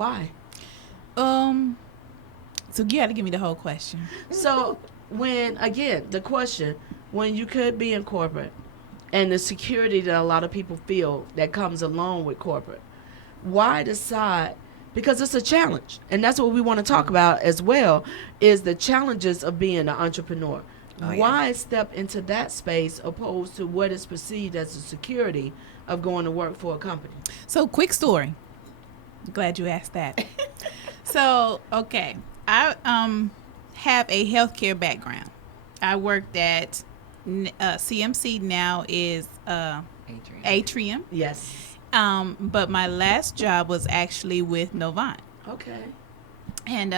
Why? So you had to give me the whole question. So when again the question, when you could be in corporate and the security that a lot of people feel that comes along with corporate, why decide, because it's a challenge, and that's what we want to talk about as well, is the challenges of being an entrepreneur. Oh, yeah. Why step into that space opposed to what is perceived as the security of going to work for a company? So quick story. Glad you asked that. So okay, I have a healthcare background. I worked at CMC, now is Atrium. Yes. But my last job was actually with Novant, Okay. and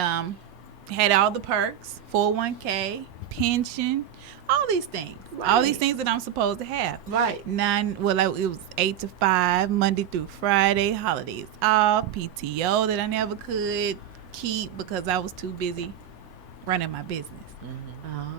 had all the perks, 401k, pension, all these things, all these Right. things that I'm supposed to have. Right. It was 8 to 5, Monday through Friday, holidays off, PTO that I never could keep because I was too busy running my business. Oh.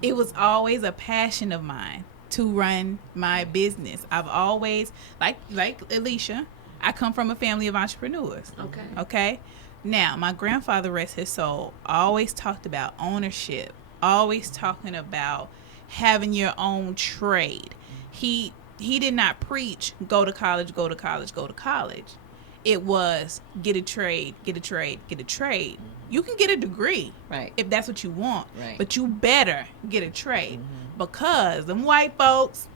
It was always a passion of mine to run my business. I've always, like Elyshia, I come from a family of entrepreneurs. Okay. Okay. Now, my grandfather, rest his soul, always talked about ownership, always talking about having your own trade. He did not preach go to college, go to college, go to college. It was get a trade, get a trade, get a trade. You can get a degree, Right. if that's what you want, Right. but you better get a trade because them white folks.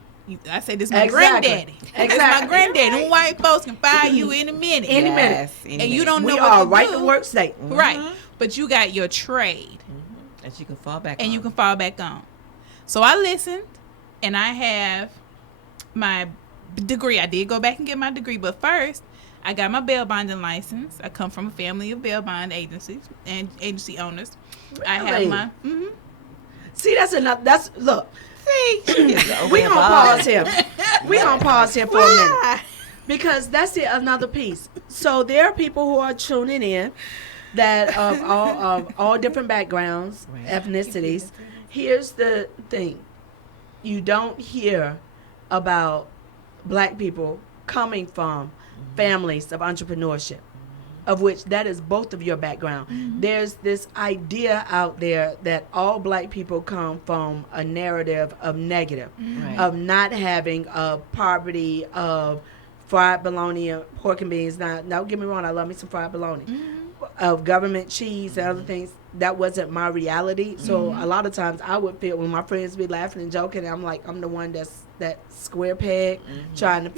I say this is my Exactly. granddaddy. Exactly. This is my granddaddy. Them white folks can fire you in a minute. Any minute. And you don't know We what are to right do. to work state. Right. But you got your trade That you can fall back and on. you can fall back on. So I listened, and I have my degree. I did go back and get my degree, but first I got my bail bonding license. I come from a family of bail bond agencies and agency owners. I have Really? my See, that's enough. That's look. See, We gonna pause here. We gonna pause here for a minute because that's another piece. So there are people who are tuning in that of all different backgrounds, Right. ethnicities. Here's the thing: you don't hear about black people coming from families of entrepreneurship, of which that is both of your background. There's this idea out there that all black people come from a narrative of negative, Right. of not having, of poverty, of fried bologna, pork and beans. Now, don't get me wrong, I love me some fried bologna. Of government cheese and other things. That wasn't my reality. So a lot of times I would feel when my friends be laughing and joking, I'm like, I'm the one that's that square peg trying to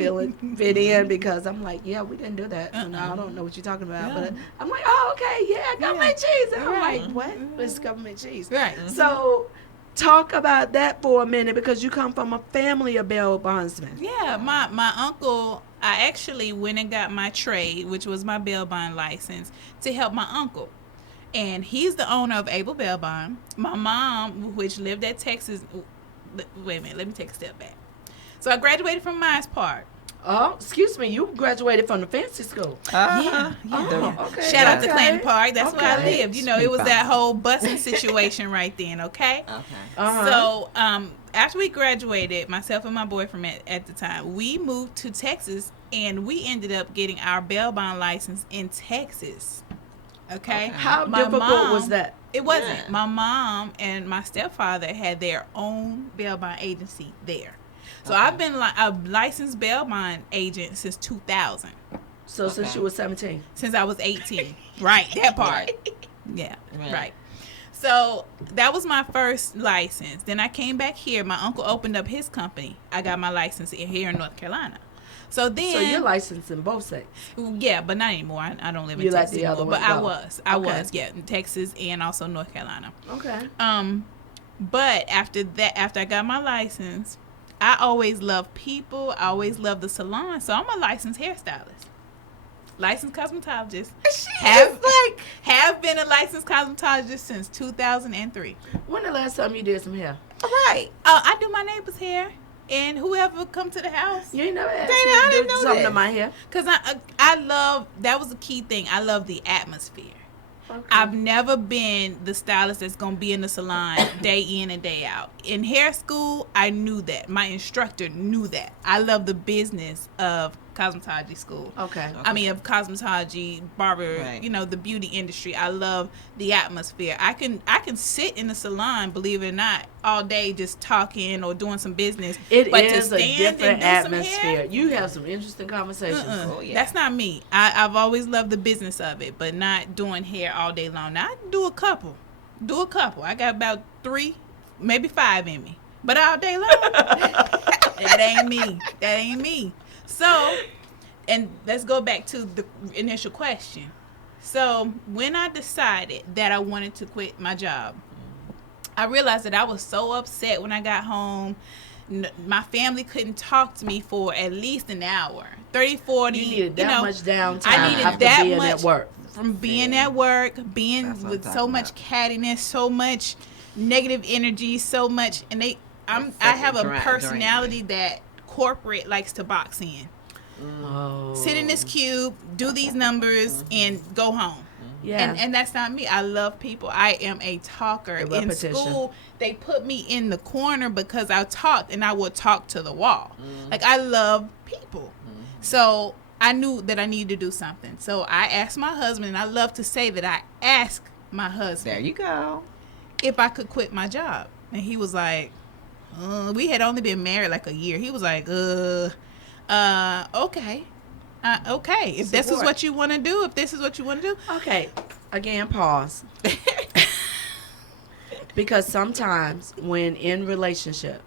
fit in because I'm like, yeah, we didn't do that. So now I don't know what you're talking about. But I'm like, oh, okay, yeah, government cheese. And I'm like, what? It's government cheese. right. So talk about that for a minute because you come from a family of bail bondsmen. Yeah, my uncle, I actually went and got my trade, which was my bail bond license, to help my uncle. And he's the owner of Able Bail Bond. My mom, which lived at Texas, wait a minute, let me take a step back. So I graduated from Myers Park. Oh, excuse me, you graduated from the fancy school. Yeah. Oh, okay. Shout out to Okay. Clanton Park. That's where I Okay. lived. You know, it was that whole busing situation right then, okay? Okay. Uh-huh. So after we graduated, myself and my boyfriend at the time, we moved to Texas, and we ended up getting our bail bond license in Texas. Okay? How My difficult mom- was that? It wasn't. Yeah. My mom and my stepfather had their own bail bond agency there. So I've been a licensed bail bond agent since 2000, So since Okay. you were 17. since I was 18. Right, that part. Yeah, Right. right. So that was my first license. Then I came back here. My uncle opened up his company. I got my license here in North Carolina. So then, So you're licensed in both states. yeah, but not anymore. I don't live in You let Texas the other anymore. But one I go. was, Okay. yeah, in Texas and also North Carolina. Okay. But after that, after I got my license, I always loved people. I always loved the salon. So I'm a licensed hairstylist, licensed cosmetologist. Have been a licensed cosmetologist since 2003. When the last time you did some hair? Right. I do my neighbor's hair and whoever come to the house. You ain't never asked Dana, me I to didn't do know something to this. my hair. Cause I love, that was the key thing. I love the atmosphere. Okay. I've never been the stylist that's gonna be in the salon day in and day out. In hair school, I knew that. My instructor knew that. I love the business of cosmetology school. Okay. I mean, of cosmetology, barber, Right. the beauty industry. I love the atmosphere. I can sit in the salon, believe it or not, all day just talking or doing some business. It but is to a stand different and do some atmosphere. hair, You have some interesting conversations. Oh, yeah. that's not me. I've always loved the business of it, but not doing hair all day long. Now, I do a couple. I got about 3, maybe 5 in me. But all day long, that ain't me. So, and let's go back to the initial question. So, when I decided that I wanted to quit my job, I realized that I was so upset when I got home. My family couldn't talk to me for at least an hour, 30, 40. You needed that much downtime I needed after that being much at work. from being Yeah. at work, being That's what with I'm so talking much about. cattiness, so much negative energy, so much, and I That's have a drain- personality that corporate likes to box in. Oh. Sit in this cube, do these numbers, and go home. Yeah. And that's not me. I love people. I am a talker. The In repetition. school, they put me in the corner because I talked and I would talk to the wall. Like, I love people. So I knew that I needed to do something. So I asked my husband, and I love to say that I asked my husband There you go. if I could quit my job. And he was like, we had only been married like a year. He was like, okay. Okay. If this is Support. what you want to do, Okay. Again, pause. Because sometimes when in relationship,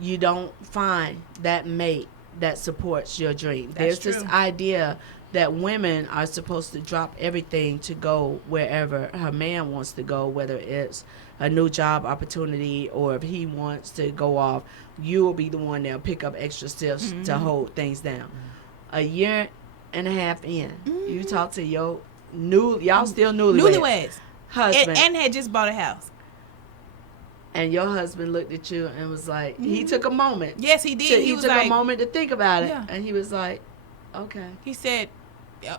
you don't find that mate that supports your dream. There's That's this true. idea that women are supposed to drop everything to go wherever her man wants to go, whether it's a new job opportunity or if he wants to go off, you will be the one that'll pick up extra shifts to hold things down. A year and a half in, you talk to your y'all still newlyweds. husband, And had just bought a house. and your husband looked at you and was like, he took a moment. Yes, he did. He He was took like, a moment to think about it, Yeah. and he was like, okay. he said,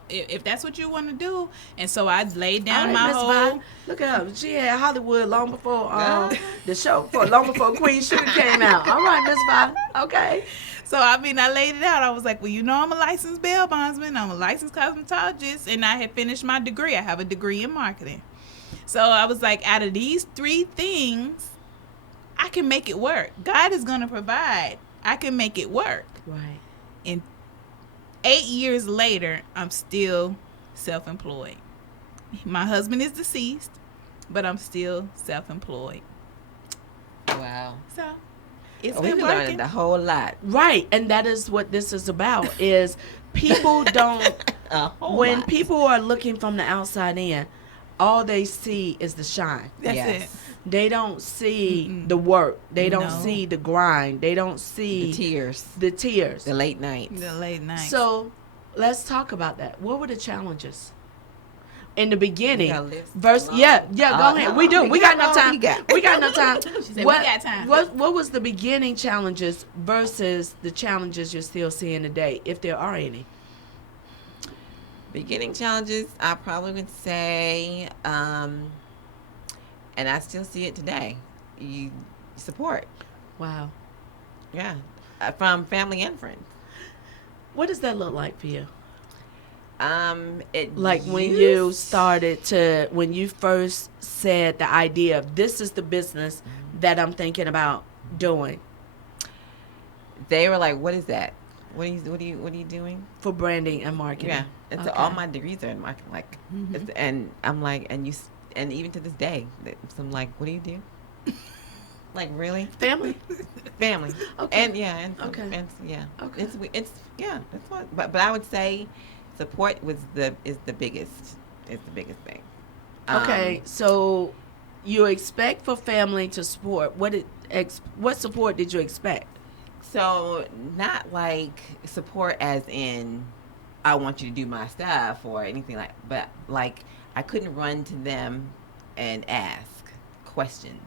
if that's what you want to do. And so I laid down All right, my Miss whole... Vi, look at her. She had Hollywood long before the show, long before Queen Sugar came out. All right, Miss Vi. Okay. So, I mean, I laid it out. I was like, well, I'm a licensed bail bondsman. I'm a licensed cosmetologist. And I had finished my degree. I have a degree in marketing. So, I was like, out of these 3 things, I can make it work. God is going to provide. I can make it work. Right. And 8 years later, I'm still self-employed. My husband is deceased, but I'm still self-employed. Wow. So, it's We been been working. learning a whole lot. Right, and that is what this is about. Is people don't A whole when lot. people are looking from the outside in, all they see is the shine. That's Yes. it. They don't see the work. They don't No. see the grind. They don't see The tears. the tears. The late nights. The late night. So let's talk about that. What were the challenges in the beginning? You got a list? Versus, yeah, go ahead. no, We do. we We got got enough all time. we got. We got enough time. She said, "We got time." What was the beginning challenges versus the challenges you're still seeing today, if there are any? Beginning challenges, I probably would say, and I still see it today. You support, Wow. yeah, from family and friends. What does that look like for you? It Like when used- you started to, when you first said the idea of this is the business that I'm thinking about doing they were like, "What is that? What are you doing?" for branding and marketing. Yeah, and so Okay. all my degrees are in marketing. Like, and I'm like, and even to this day, so I'm like, "What do you do?" Like, really? Family? Family. Okay. And yeah, and Okay. and yeah. Okay. It's yeah, that's what. But I would say support is the biggest thing. Okay, so you expect for family to support. What support did you expect? So not like support as in I want you to do my stuff or anything like, but like I couldn't run to them and ask questions.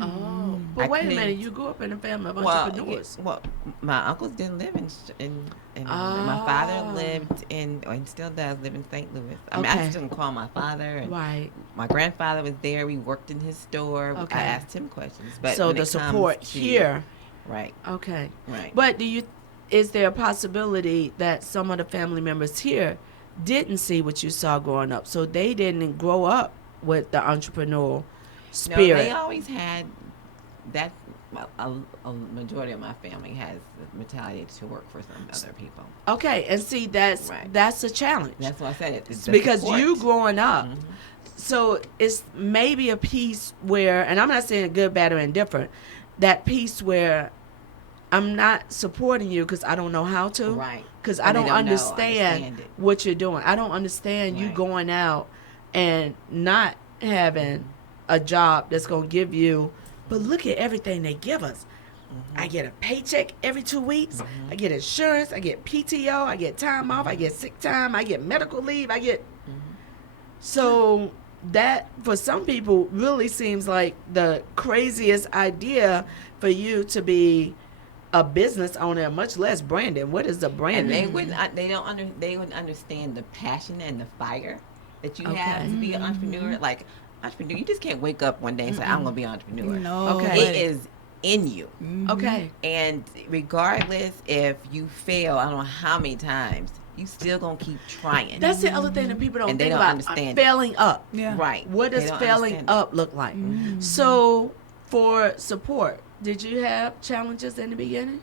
Oh, I but wait a couldn't- minute. You grew up in a family of Well, entrepreneurs. well, my uncles didn't live in my father lived in, or he still does live in St. Louis. I mean, Okay. I still call my father. And Right. my grandfather was there. We worked in his store. Okay. I asked him questions. But So when the it comes support to- here. right, Okay. right. But do you is there a possibility that some of the family members here didn't see what you saw growing up, so they didn't grow up with the entrepreneurial spirit? No, they always had that. A majority of my family has the mentality to work for some other people. Okay, and see, that's a challenge. That's why I said it. It's because support. you growing up, Mhm. so it's maybe a piece where, and I'm not saying good, bad, or indifferent, that piece where I'm not supporting you because I don't know how to. Right. Because And I they don't understand it. what you're doing. I don't understand you Right. going out and not having a job that's going to give you, but look at everything they give us. I get a paycheck every 2 weeks. I get insurance. I get PTO. I get time off. I get sick time. I get medical leave. I get. So that, for some people, really seems like the craziest idea for you to be a business owner, much less branding. What is the branding? And they wouldn't understand the passion and the fire that you have Okay. to be an entrepreneur. Like entrepreneur, you just can't wake up one day and say, "I'm gonna be an entrepreneur." No. Okay. It is in you. Okay. And regardless if you fail, I don't know how many times, you still gonna keep trying. That's the other thing that people don't And they think don't about. understand I'm it. failing up. Yeah. Right. What They does don't failing understand up look like? So, for support, did you have challenges in the beginning?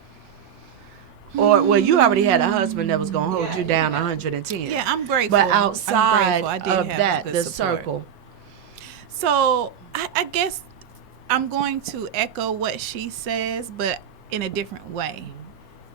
Or, well, you already had a husband that was going to hold you down 110. Yeah, I'm grateful. But I'm outside grateful. I did of have that, good the support. circle. So I guess I'm going to echo what she says, but in a different way.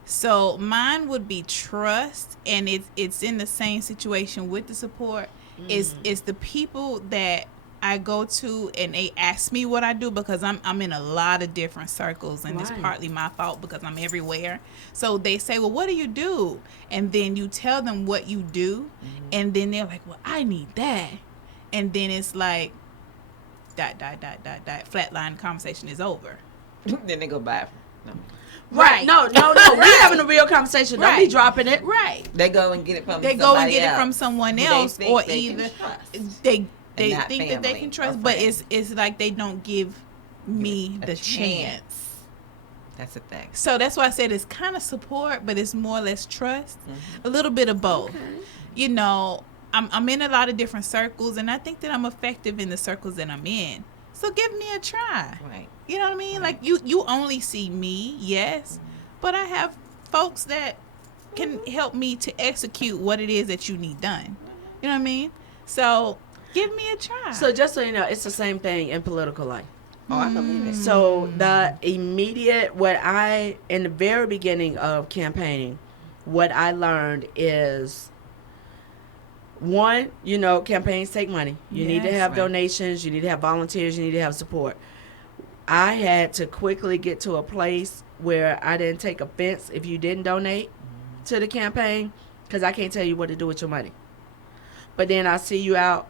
So mine would be trust, and it's in the same situation with the support. It's the people that I go to and they ask me what I do, because I'm in a lot of different circles, and it's Right. partly my fault because I'm everywhere. So they say, well, what do you do? And then you tell them what you do, and then they're like, well, I need that. And then it's like, flatline, conversation is over. Then they go buy. No. Right. No. We're having a real conversation. Don't be Right. dropping it. Right. They go and get it from. They go and somebody get it else from someone who they else, think or they either can trust. they not think that they family can or trust, but friends. it's like they don't give me A the chance. chance. That's the thing. So that's why I said it's kind of support, but it's more or less trust. A little bit of both. Okay. You know, I'm in a lot of different circles, and I think that I'm effective in the circles that I'm in. So give me a try. Right. You know what I mean? Like you only see me, yes, but I have folks that can help me to execute what it is that you need done. You know what I mean? So give me a try. So, just so you know, it's the same thing in political life. Oh, I believe it. So the immediate, in the very beginning of campaigning, what I learned is, one, campaigns take money. You need to Yes. have Right. donations. You need to have volunteers. You need to have support. I had to quickly get to a place where I didn't take offense if you didn't donate to the campaign, because I can't tell you what to do with your money. But then I see you out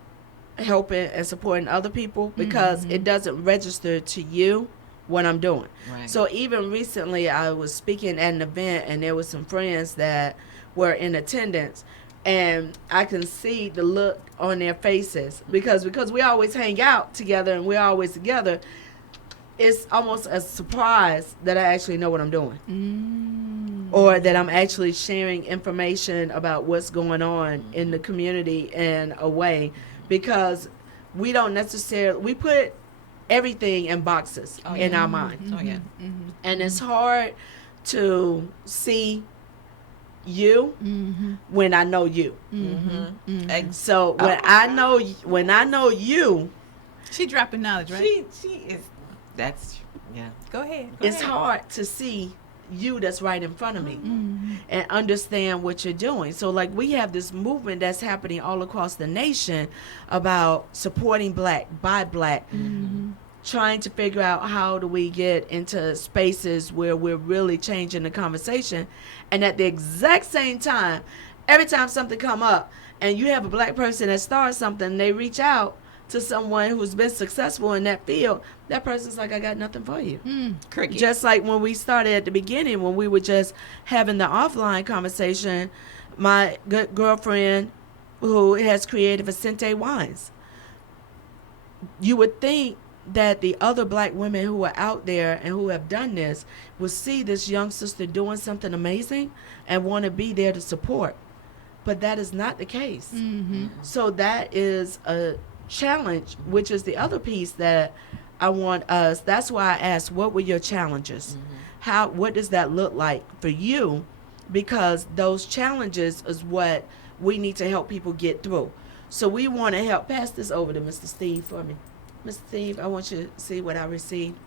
helping and supporting other people, because it doesn't register to you what I'm doing. Right. So even recently I was speaking at an event, and there was some friends that were in attendance, and I can see the look on their faces, because we always hang out together and we're always together. It's almost a surprise that I actually know what I'm doing, or that I'm actually sharing information about what's going on in the community in a way, because we don't necessarily, we put everything in boxes in our mind. Oh yeah. And it's hard to see you when I know you. So when I know you, She dropping knowledge, right? She is. That's yeah. Go ahead. it's hard to see you that's right in front of me and understand what you're doing. So like, we have this movement that's happening all across the nation about supporting Black, by Black, trying to figure out how do we get into spaces where we're really changing the conversation. And at the exact same time, every time something come up and you have a Black person that starts something, they reach out to someone who's been successful in that field, that person's like, I got nothing for you. Cricket. Just like when we started at the beginning, when we were just having the offline conversation, my good girlfriend who has created Vicente Wines, you would think that the other black women who are out there and who have done this will see this young sister doing something amazing and want to be there to support. But that is not the case. Mm-hmm. So that is a challenge, which is the other piece that I want us. That's why I asked, what were your challenges? What does that look like for you? Because those challenges is what we need to help people get through. So we want to help. Pass this over to Mr. Steve for me. Mr. Steve, I want you to see what I received.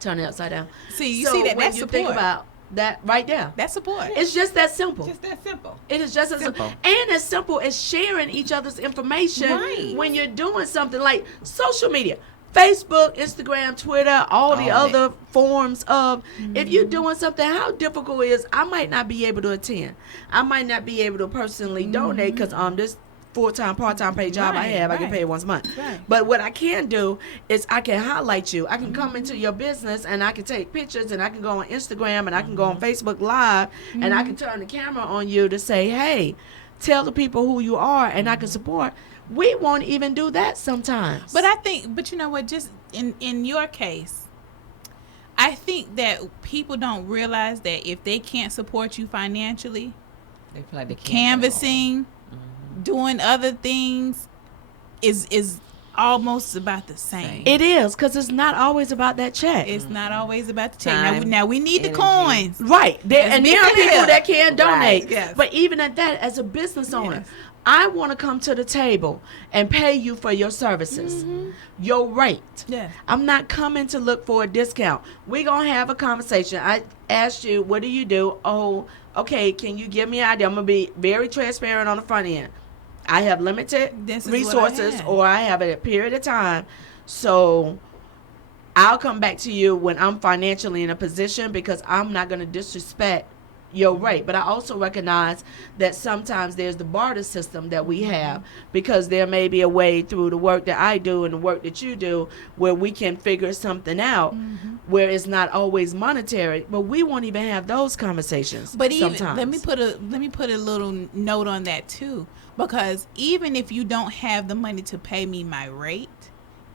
Turn it upside down. See, you So see that? when That's you support. think about that right there, That's support. it's just that simple. Just that simple. It is just as Simple. and as simple as sharing each other's information Right. when you're doing something like social media. Facebook, Instagram, Twitter, all the All of other forms of, if you're doing something, how difficult it is, I might not be able to attend. I might not be able to personally donate because this full-time, part-time paid job I Right, have, I get right. paid once a month. Right. But what I can do is I can highlight you. I can come into your business and I can take pictures and I can go on Instagram and I can go on Facebook Live and I can turn the camera on you to say, hey, tell the people who you are and I can support. We won't even do that sometimes. But you know what? Just in your case, I think that people don't realize that if they can't support you financially, They feel like they can't. canvassing, doing other things, is almost about the same. It is, because it's not always about that check. It's not always about the check. Time, Now we need the energy. coins. Right. And be there are clear. people that can donate. Right, yes. But even at that, as a business owner, Yes. I want to come to the table and pay you for your services, your rate. Yeah. I'm not coming to look for a discount. We're going to have a conversation. I asked you, what do you do? Oh, okay, can you give me an idea? I'm going to be very transparent on the front end. I have limited This is what I resources had. or I have a period of time. So I'll come back to you when I'm financially in a position because I'm not going to disrespect your rate. But I also recognize that sometimes there's the barter system that we have because there may be a way through the work that I do and the work that you do where we can figure something out where it's not always monetary, but we won't even have those conversations. But even sometimes. let me put a little note on that too, because even if you don't have the money to pay me my rate,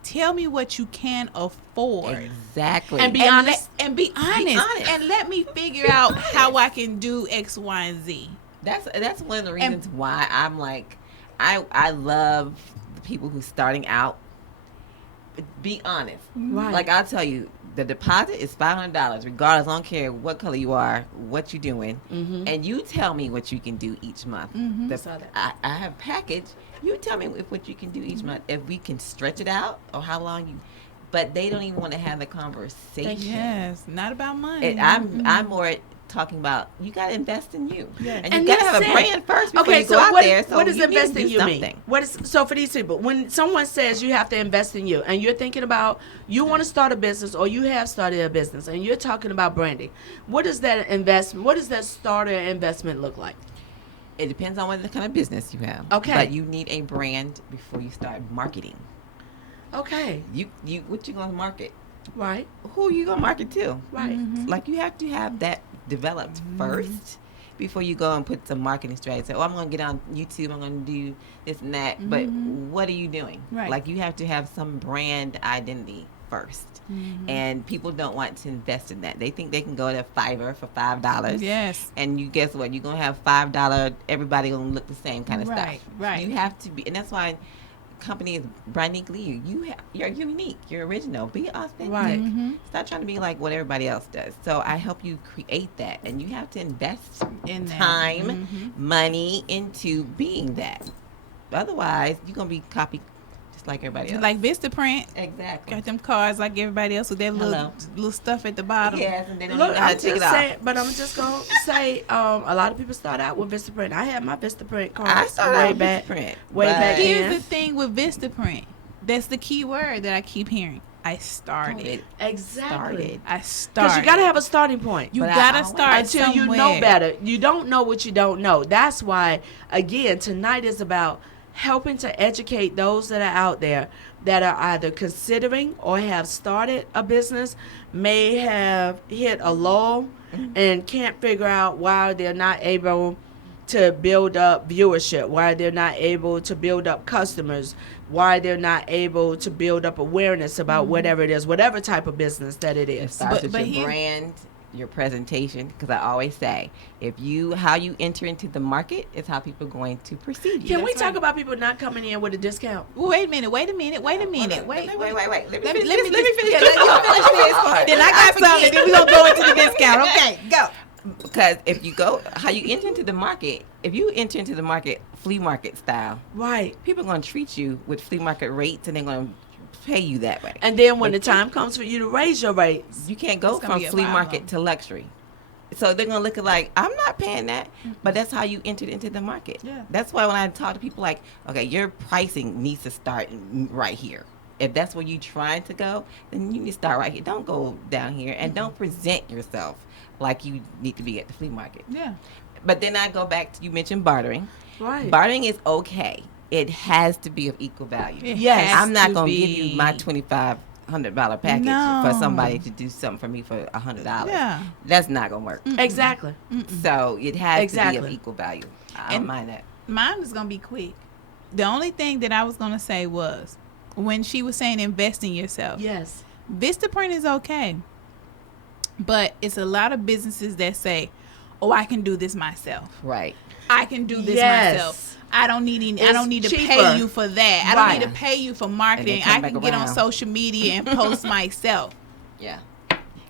tell me what you can afford. Exactly. And be And honest. be honest. honest. And let me figure out how I can do X, Y, and Z. That's one of the reasons why I'm like, I love the people who's starting out. Be honest. Right. Like I'll tell you, the deposit is $500, regardless. I don't care what color you are, what you're doing, and you tell me what you can do each month. Saw that. I have a package. You tell me what you can do each month, if we can stretch it out or how long you. But they don't even want to have the conversation. Yes, not about money. And I'm more talking about you got to invest in you, Yes. and you And got to that's have a it. brand first before Okay, you go so out what, there. So what does you need to invest in do you something. mean? What is so for these people? When someone says you have to invest in you, and you're thinking about you want to start a business or you have started a business, and you're talking about branding, what does that investment? What does that starter investment look like? It depends on what kind of business you have. Okay. But you need a brand before you start marketing. Okay, You what you gonna market? right, Who you gonna market to? right. Like you have to have that developed first before you go and put some marketing strategy. Say, oh, I'm gonna get on YouTube. I'm gonna do this and that. But what are you doing? Right. Like you have to have some brand identity first. And people don't want to invest in that. They think they can go to Fiverr for $5. Yes. And you guess what? You're gonna have $5. Everybody gonna look the same kind of Right, stuff. right. You have to be, and that's why companies brandingly you're unique. You're original. Be authentic. Right. Stop trying to be like what everybody else does. So I help you create that, and you have to invest In that. time, money into being that. Otherwise, you're gonna be copied just like everybody else. Like Vistaprint. Exactly. Got them cards like everybody else with that little stuff at the bottom. Yes, and they don't Look, even know how I'm to take just it off. saying, but I'm just gonna say, a lot of people start out with Vistaprint. I had my Vistaprint cards I started way out back. with print, way back but- in. Here's the thing with Vistaprint. That's the key word that I keep hearing. I started. Exactly. I Because started. you gotta have a starting point. You But I gotta always- start Until you know somewhere. better. You don't know what you don't know. That's why, again, tonight is about helping to educate those that are out there that are either considering or have started a business, may have hit a lull and can't figure out why they're not able to build up viewership, why they're not able to build up customers, why they're not able to build up awareness about whatever it is, whatever type of business that it It is. starts with but your brand, your presentation. Because I always say, how you enter into the market is how people are going to perceive you. Can we talk about people not coming in with a discount? Wait a minute. Wait. Let me Let finish. me finish. Then I got something. Then we gonna go into the discount. Okay, go. Because how you enter into the market, if you enter into the market flea market style, Right. people are going to treat you with flea market rates, and they're going to pay you that way. And then when the time comes for you to raise your rates, You can't go It's gonna from be a flea problem. market to luxury. So they're going to look at like, I'm not paying that. But that's how you entered into the market. Yeah. That's why when I talk to people like, okay, your pricing needs to start right here. If that's where you're trying to go, then you need to start right here. Don't go down here, and don't present yourself like you need to be at the flea market. Yeah. But then I go back to, you mentioned bartering. right. Bartering is okay. It has to be of equal value. It Yes. has I'm not to going to give be. you my $2,500 package No. for somebody to do something for me for $100. Yeah. That's not going to work. Exactly. So it has to be Exactly. of equal value. I don't And- mind that. Mine is gonna be quick. The only thing that I was gonna say was when she was saying invest in yourself. Yes. Vistaprint is okay, but it's a lot of businesses that say, "Oh, I can do this myself. Right. I can do this Yes. myself. I don't need any. I It's don't need to cheaper. pay you for that. I don't Right. need to pay you for marketing. come I back can get on around. social media and post myself." Yeah.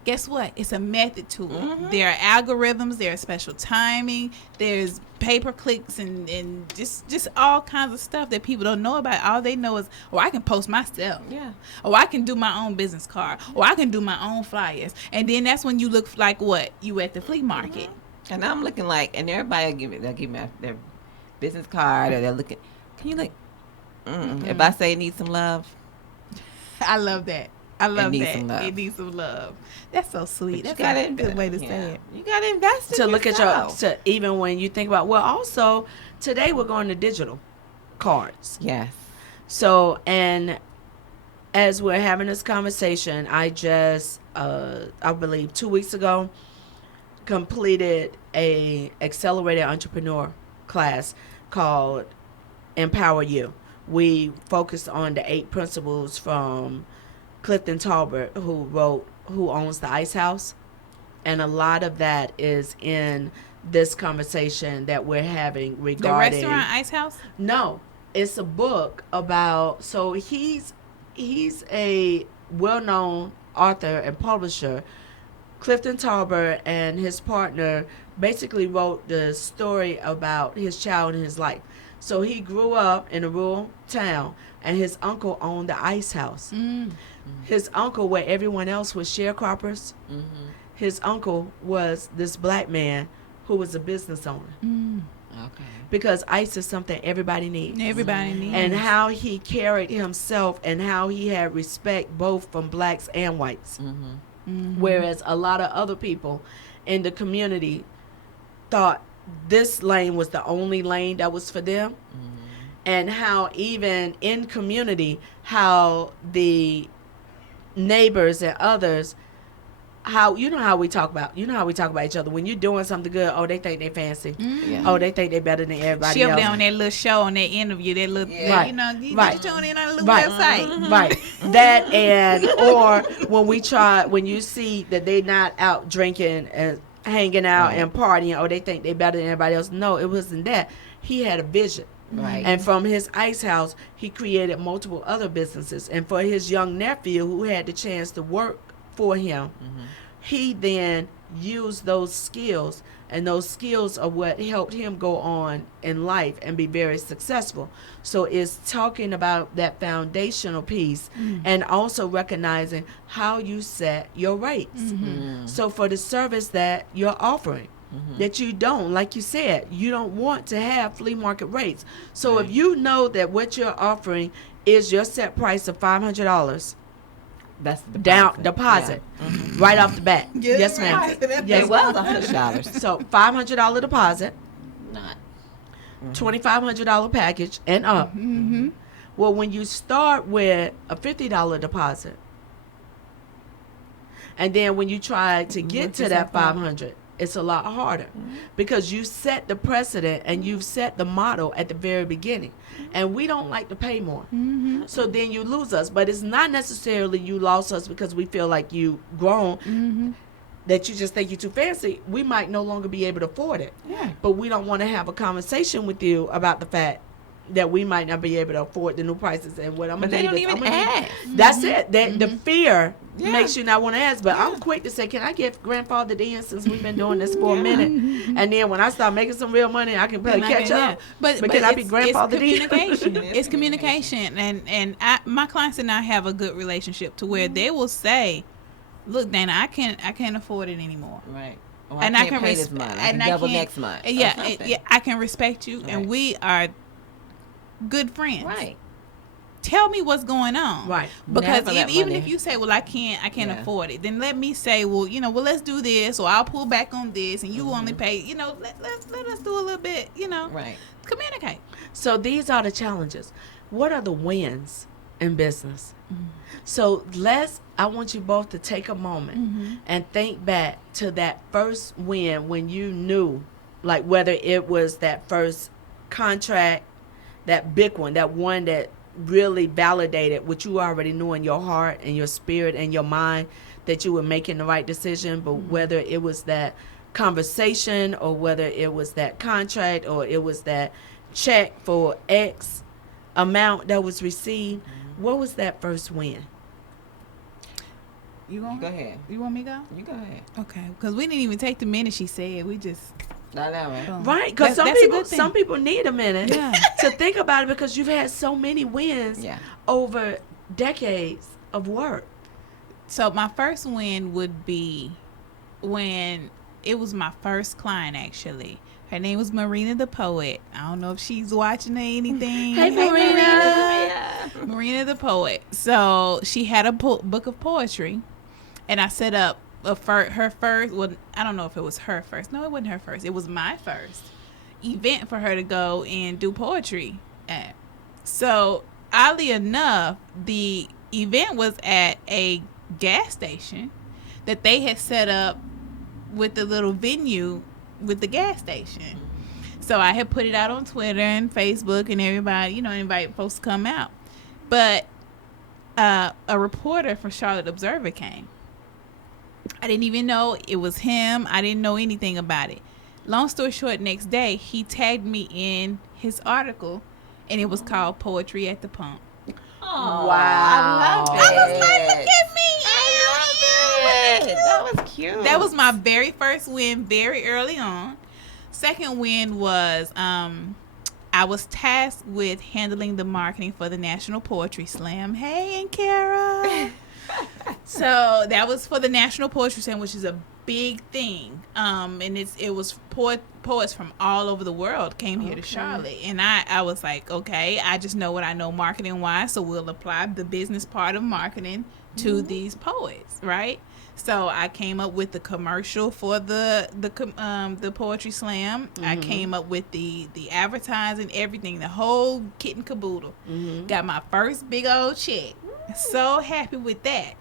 Guess what? It's a method to it. Mhm. There are algorithms. There are special timing. There's pay-per-clicks and just all kinds of stuff that people don't know about. All they know is, oh, I can post myself. Yeah. Oh, I can do my own business card. Or I can do my own flyers. And then that's when you look like what? You at the flea market. And I'm looking like, and everybody they'll give me their business card, or they're looking, can you look? If I say need some love, I love that. I love needs that. some love. It needs some love. That's so sweet. but That's a good way to say yeah. it. You got to invest in To look at your, yourself. to even when you think about, well, also today we're going to digital cards. Yes. So, and as we're having this conversation, I just, I believe 2 weeks ago, completed a accelerated entrepreneur class called Empower You. We focused on the 8 principles from Clifton Talbot, who owns the Ice House. And a lot of that is in this conversation that we're having The regarding restaurant Ice House? No, it's a book about. So he's a well-known author and publisher. Clifton Talbot and his partner basically wrote the story about his child and his life. So he grew up in a rural town, and his uncle owned the Ice House. His uncle, where everyone else was sharecroppers, his uncle was this black man who was a business owner. Okay. Because ice is something everybody needs. Everybody needs. And how he carried himself and how he had respect both from blacks and whites. Whereas a lot of other people in the community thought this lane was the only lane that was for them. And how even in community, how the neighbors and others, how how we talk about each other when you're doing something good. Oh, they think they fancy. Yeah. Oh, they think they better than everybody She up else. there on that little show, on that interview, that little, Yeah. Right. you know, you Right. tune in on a little Right. website. Right. That, and or when you see that they not out drinking and hanging out Right. and partying, or they think they better than everybody else. No, it wasn't that. He had a vision. Right. And from his ice house, he created multiple other businesses. And for his young nephew, who had the chance to work for him, he then used those skills. And those skills are what helped him go on in life and be very successful. So it's talking about that foundational piece and also recognizing how you set your rates. So for the service that you're offering, that you don't, like you said, you don't want to have flea market rates. So if you know that what you're offering is your set price of $500 That's the down deposit right off the bat. Yeah, Yes, ma'am. right. Yes, It was $100. So $500 deposit, Not. $2,500 package and up. Well, when you start with a $50 deposit, and then when you try to get Work to that yourself up. 500, it's a lot harder because you set the precedent and you've set the model at the very beginning, and we don't like to pay more. So then you lose us, but it's not necessarily you lost us because we feel like you grown, that you just think you're too fancy. We might no longer be able to afford it, but we don't want to have a conversation with you about the fact that we might not be able to afford the new prices. And what I'm But gonna they do don't is even I'm gonna ask. That's it. That the fear Yeah. makes you not want to ask. But I'm quick to say, can I get grandfathered in since we've been doing this for a minute? And then when I start making some real money, I can probably catch up. But can I be grandfathered it's in? communication. It's communication, and my clients and I have a good relationship to where they will say, "Look, Dana, I can't afford it anymore." Right. Oh, And I can't pay this month. I can double next month. or something. I can respect you, Right. and we are good friends. Right. Tell me what's going on. Right. Because Never let even money- if you say, well, I can't Yeah. afford it, then let me say, well, let's do this, or I'll pull back on this, and you only pay, let us do a little bit, Right. communicate. So these are the challenges. What are the wins in business? So I want you both to take a moment and think back to that first win when you knew, like whether it was that first contract, that big one, that one that really validated what you already knew in your heart and your spirit and your mind, that you were making the right decision, but whether it was that conversation or whether it was that contract or it was that check for X amount that was received, what was that first win? You want Go ahead. You want me to go? You go ahead. Okay, because we didn't even take the minute she said. We just I know, right? boom. Right, because That's a good thing. some people need a minute Yeah. to think about it because you've had so many wins Yeah. over decades of work. So my first win would be when it was my first client, actually. Her name was Marina the Poet. I don't know if she's watching or anything. Hey, Marina. Marina the Poet. So she had a book of poetry, and I set up her first, well, I don't know if it was her first. No, it wasn't her first. It was my first event for her to go and do poetry at. So oddly enough, the event was at a gas station that they had set up with the little venue with the gas station. So I had put it out on Twitter and Facebook, and everybody, invite folks to come out. But a reporter from Charlotte Observer came. I didn't even know it was him. I didn't know anything about it. Long story short, next day, he tagged me in his article, and it was called Poetry at the Pump. Oh, Wow. I love it. I was like, look at me. I love it. That was cute. That was my very first win very early on. Second win was I was tasked with handling the marketing for the National Poetry Slam. Hey, and Kara. So that was for the National Poetry Slam, which is a big thing. And it was poets from all over the world came here to Charlotte. And I was like, okay, I just know what I know marketing wise, so we'll apply the business part of marketing to these poets, right? So I came up with the commercial for the poetry slam. I came up with the advertising, everything, the whole kit and caboodle. Got my first big old check. So happy with that.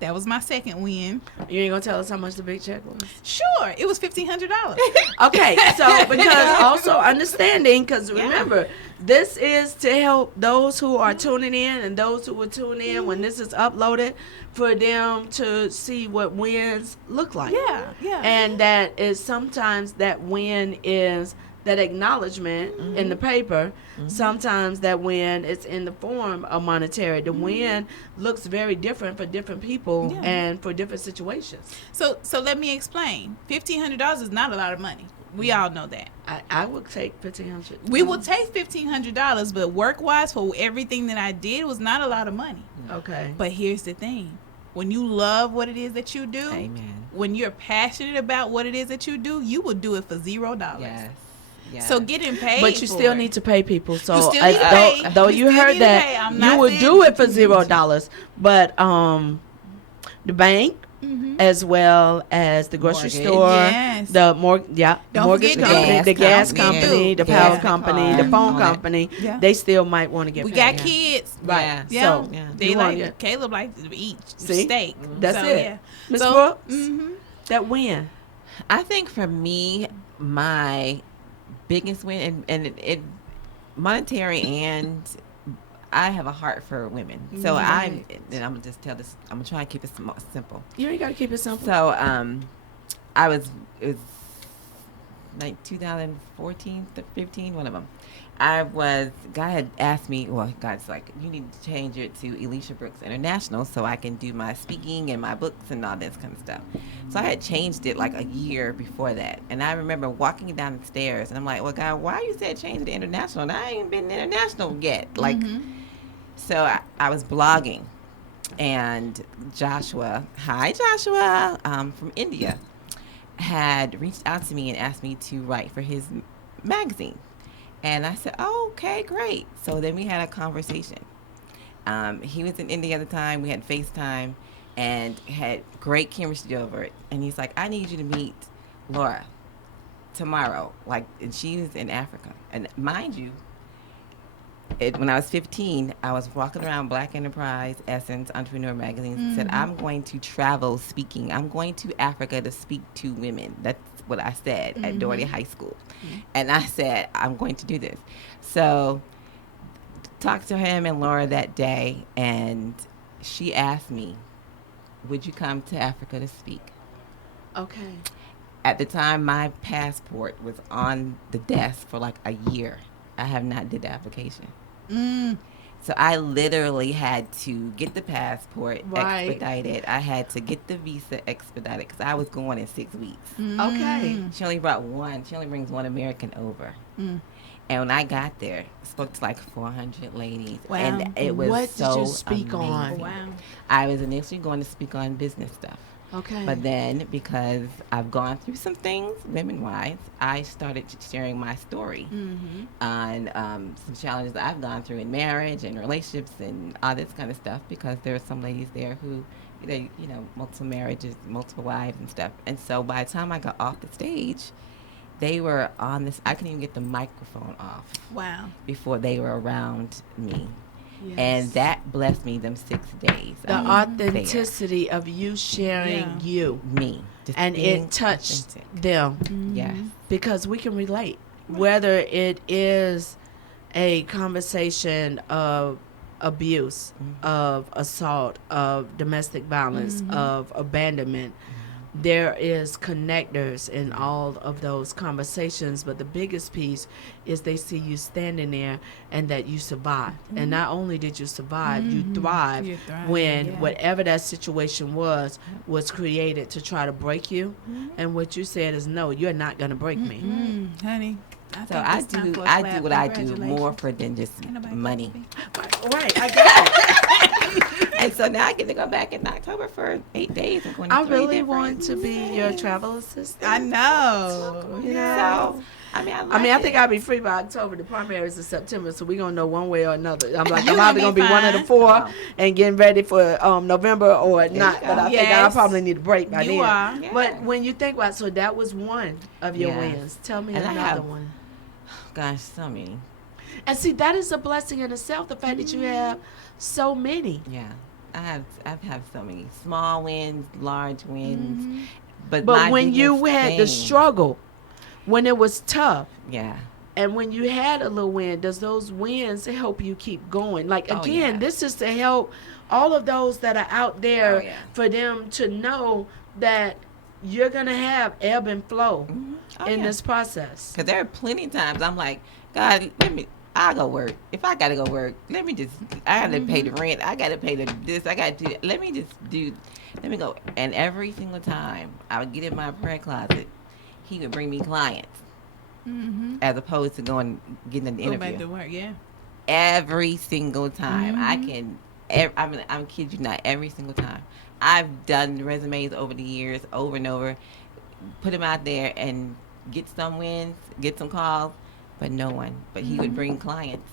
That was my second win. You ain't gonna tell us how much the big check was? Sure, it was $1,500. Okay, so because also understanding, because remember, this is to help those who are tuning in and those who will tune in when this is uploaded, for them to see what wins look like. Yeah. And that is sometimes that win is that acknowledgement in the paper. Sometimes that win is in the form of monetary. The win looks very different for different people and for different situations. So let me explain. $1,500 is not a lot of money. We all know that. I would take $1,500. We will take $1,500, but work-wise for everything that I did was not a lot of money. Okay. But here's the thing. When you love what it is that you do, Amen. when you're passionate about what it is that you do, you will do it for $0. Yes. Yes. So getting paid, But you for still it. need to pay people. So You still need to pay. though You you still heard need to pay. that, I'm you not would saying- do it for $0. But the bank, as well as the grocery Mortgage. store, Yes. the Don't mortgage forget company, the gas company. company, the Gas power and company, car. the phone All that. company, Yeah. they still might want to get We paid. got Yeah. kids. Right. Yeah. Yeah. So Yeah. They you wanna like get- Caleb likes to eat See? steak. That's So, it. Yeah. Ms. So, Brooks, mhm. that win. I think for me, my biggest win, and it monetary, and I have a heart for women. So Right. and I'm gonna just tell this. I'm gonna try and keep it simple. You ain't got to keep it simple. So I was it was like 2014, 15, one of them. God had asked me, well, God's like, you need to change it to Elyshia Brooks International so I can do my speaking and my books and all this kind of stuff. So I had changed it like a year before that. And I remember walking down the stairs and I'm like, well, God, why you said change it to international? And I ain't been international yet. Like, so I was blogging, and Joshua, hi Joshua, from India, had reached out to me and asked me to write for his magazine. And I said, oh, okay, great. So then we had a conversation. He was in India at the time. We had FaceTime and had great chemistry over it. And he's like, I need you to meet Laura tomorrow. Like, and she's in Africa. And mind you, when I was 15, I was walking around Black Enterprise, Essence, Entrepreneur magazines, and said, I'm going to travel speaking. I'm going to Africa to speak to women. That's what I said at Doherty High School. And I said, I'm going to do this. So talked to him and Laura that day, and she asked me, would you come to Africa to speak? Okay. At the time, my passport was on the desk for like a year. I have not did the application. So I literally had to get the passport expedited. I had to get the visa expedited because I was going in 6 weeks. Okay. She only brought one. She only brings one American over. And when I got there, I spoke to like 400 ladies. Wow. And it was What so did you speak amazing. on? Wow. I was initially going to speak on business stuff. Okay. But then, because I've gone through some things, women-wise, I started sharing my story on some challenges that I've gone through in marriage and relationships and all this kind of stuff. Because there are some ladies there who, multiple marriages, multiple wives and stuff. And so, by the time I got off the stage, they were on this. I couldn't even get the microphone off. Wow. Before they were around me. Yes. And that blessed me them 6 days. The authenticity of you sharing you. Me. Just And being it touched authentic. them. Yes. Because we can relate. Whether it is a conversation of abuse, of assault, of domestic violence, of abandonment, there is connectors in all of those conversations, but the biggest piece is they see you standing there and that you survived. And not only did you survive, you thrived You thrived, when yeah. whatever that situation was created to try to break you. And what you said is, no, you're not going to break me. Honey. So I do what I do more for than just money. Right, I get it. And so now I get to go back in October for 8 days. I'm going to I three really different want to be your travel assistant. I know. You know? So, I I think I'll be free by October. The primary is in September, so we're going to know one way or another. I'm like, You I'm gonna either be going to be one of the fine. four and getting ready for November or not. go. But I think I'll Yes. probably need a break by You then. are. Yeah. But when you think about so that was one of your Yes. wins. Tell me And I another have- one. Gosh, so many. And see, that is a blessing in itself, the fact that you have so many. Yeah. I've had so many small wins, large wins. But But my when you biggest had the thing- struggle, when it was tough, Yeah. and when you had a little win, does those wins help you keep going? Like, Oh, again, yeah. this is to help all of those that are out there Oh, yeah. for them to know that you're going to have ebb and flow Oh, in yeah. this process. Because there are plenty of times I'm like, God, I'll go work. If I got to go work, I got to pay the rent. I got to pay this. I got to do that. Let me go. And every single time I would get in my prayer closet, he would bring me clients as opposed to getting an Go interview. back to work, yeah. Every single time. I'm kid you not, every single time. I've done resumes over the years, over and over, put them out there and get some wins, get some calls, but no one. But he would bring clients.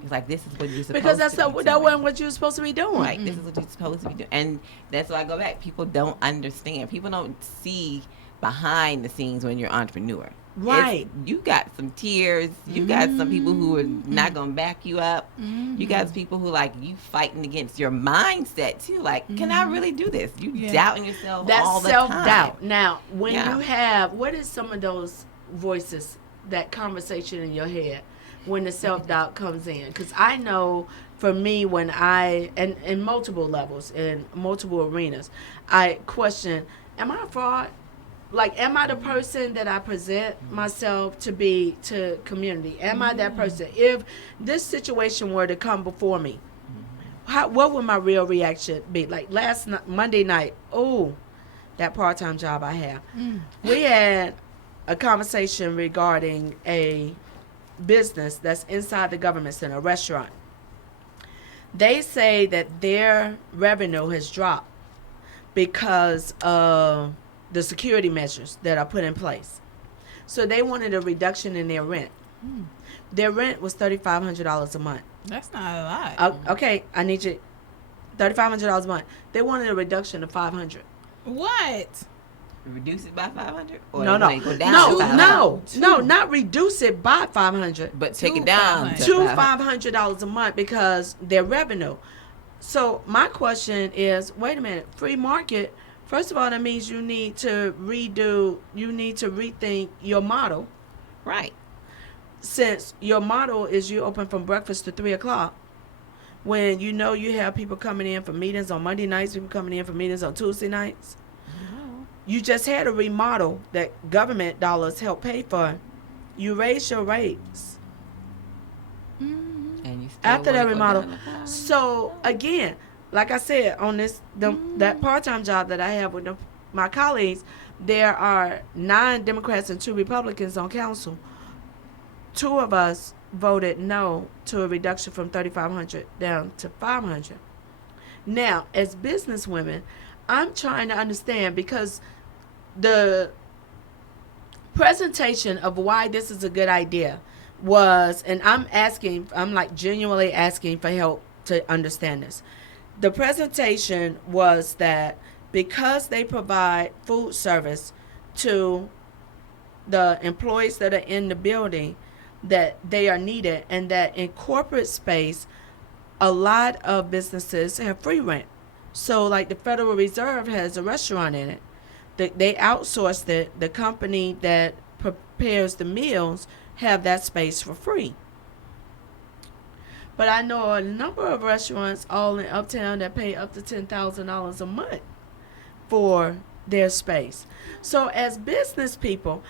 He's like, this is what you're supposed Because that's to be that doing. wasn't what you were supposed to be doing. This is what you're supposed to be doing. And that's why I go back. People don't understand. People don't see behind the scenes when you're an entrepreneur. Right. You got some tears. You got some people who are not going to back you up. You got people who like you fighting against your mindset too. Like, can I really do this? You doubting yourself all the time. That's self-doubt. Now, when you have, what is some of those voices, that conversation in your head when the self-doubt comes in? Because I know for me, when and in multiple levels, in multiple arenas, I question, am I a fraud? Like, am I the person that I present myself to be to community? Am I that person? If this situation were to come before me, what would my real reaction be? Like Monday night, that part-time job I have. We had a conversation regarding a business that's inside the government center, a restaurant. They say that their revenue has dropped because of the security measures that are put in place. So they wanted a reduction in their rent. Their rent was $3,500 a month. That's not a lot. Okay, I need you. $3,500 a month. They wanted a reduction of $500. What? Reduce it by 500? Or No, go down no, not reduce it by 500, but take it down to $500 a month because their revenue. So my question is, wait a minute, free market. First of all, that means you need to rethink your model. Right. Since your model is you open from breakfast to 3:00, when you know you have people coming in for meetings on Monday nights, people coming in for meetings on Tuesday nights. You just had a remodel that government dollars help pay for. You raise your rates. And you still after that wanna go remodel. down the line. So again, like I said, on that part-time job that I have with my colleagues, there are 9 Democrats and 2 Republicans on council. 2 of us voted no to a reduction from $3,500 down to $500. Now, as business women, I'm trying to understand, because the presentation of why this is a good idea was, and I'm like genuinely asking for help to understand this. The presentation was that because they provide food service to the employees that are in the building, that they are needed, and that in corporate space, a lot of businesses have free rent. So like the Federal Reserve has a restaurant in it. They outsourced it. The company that prepares the meals have that space for free. But I know a number of restaurants all in Uptown that pay up to $10,000 a month for their space. So as business people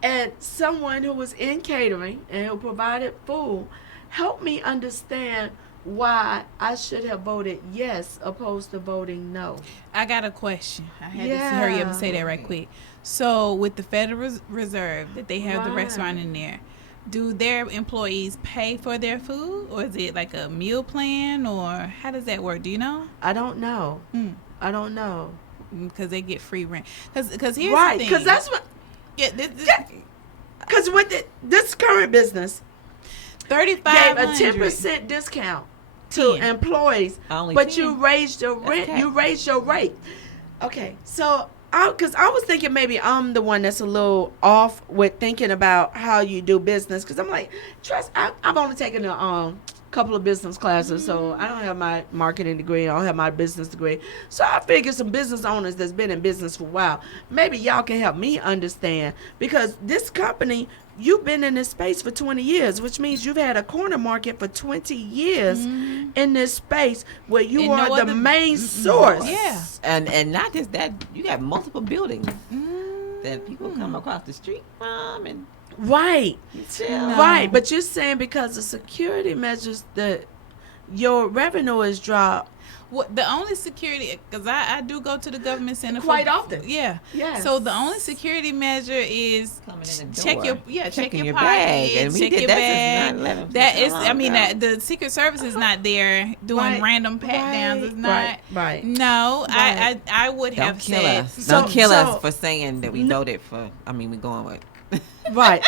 and someone who was in catering and who provided food, help me understand why I should have voted yes opposed to voting no. I got a question. I had to hurry up and say that right quick. So with the Federal Reserve, that they have the restaurant in there, do their employees pay for their food, or is it like a meal plan, or how does that work? Do you know? I don't know. I don't know. Because they get free rent. Because here's the right, thing. because that's what. Yeah, because with this current business, $3,500 gave a 10% discount to employees, but 10. you raised your rent. Okay. You raised your rate. Okay, so because I was thinking maybe I'm the one that's a little off with thinking about how you do business. Because I'm like, I've only taken a couple of business classes, so I don't have my marketing degree. I don't have my business degree. So I figured some business owners that's been in business for a while, maybe y'all can help me understand, because this company, you've been in this space for 20 years, which means you've had a corner market for 20 years in this space where you are the main source. Yeah. And not just that, you got multiple buildings that people come across the street from, and Right. No. Right. But you're saying because of security measures that your revenue is dropped. What the only security, because I do go to the government center Quite often. Yeah. Yes. So the only security measure is coming in the door, check your checking your pockets, bag, and we check did your that bag. since 9/11. That is, Long I mean, ago. the Secret Service is not there doing random pat downs. It's not. Right. No, Right. I would Don't have kill said. us. So- Don't kill so- us for saying that we voted for. I mean, we're going with. Right.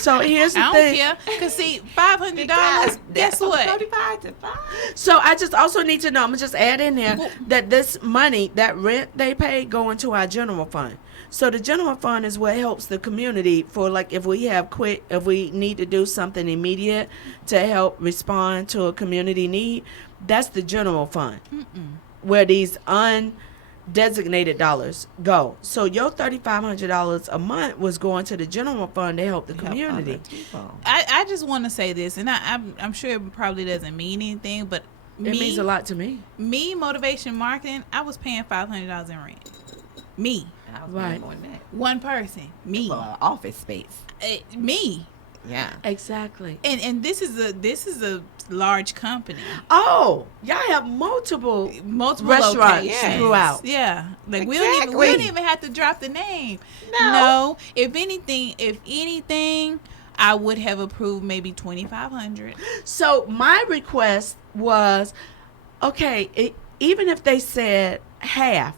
So here's the I don't thing. care. Cause see, $500. Guess what? 35 to 5. So I just also need to know, I'm going to just add in there that this money, that rent they pay, go into our general fund. So the general fund is what helps the community for, like, if we need to do something immediate to help respond to a community need, that's the general fund. Where these undesignated dollars go. So your $3,500 a month was going to the general fund to help the community. I just want to say this, and I'm sure it probably doesn't mean anything, but It means a lot to me. Me, motivation marketing, I was paying $500 in rent. Me. I was Right. more than that. One person. Me. For office space. Me. Yeah. Exactly. And this is a large company. Oh, y'all have multiple restaurants locations. throughout. Yeah. Like we Exactly. don't even have to drop the name. No. If anything, I would have approved maybe $2,500. So my request was, okay, even if they said half,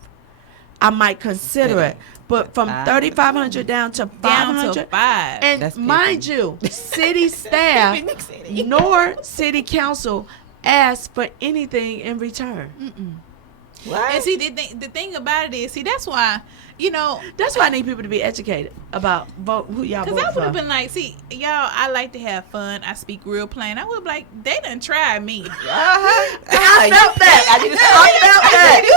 I might consider it. But from $3,500 down to $500, Down to $5. and That's mind big. you, city staff nor city council asked for anything in return. What? And see, the thing about it is, that's why, That's why I need people to be educated about who y'all vote because I would for. have been like, see, y'all, I like to have fun. I speak real plain. I would have like, they done tried me. I felt that.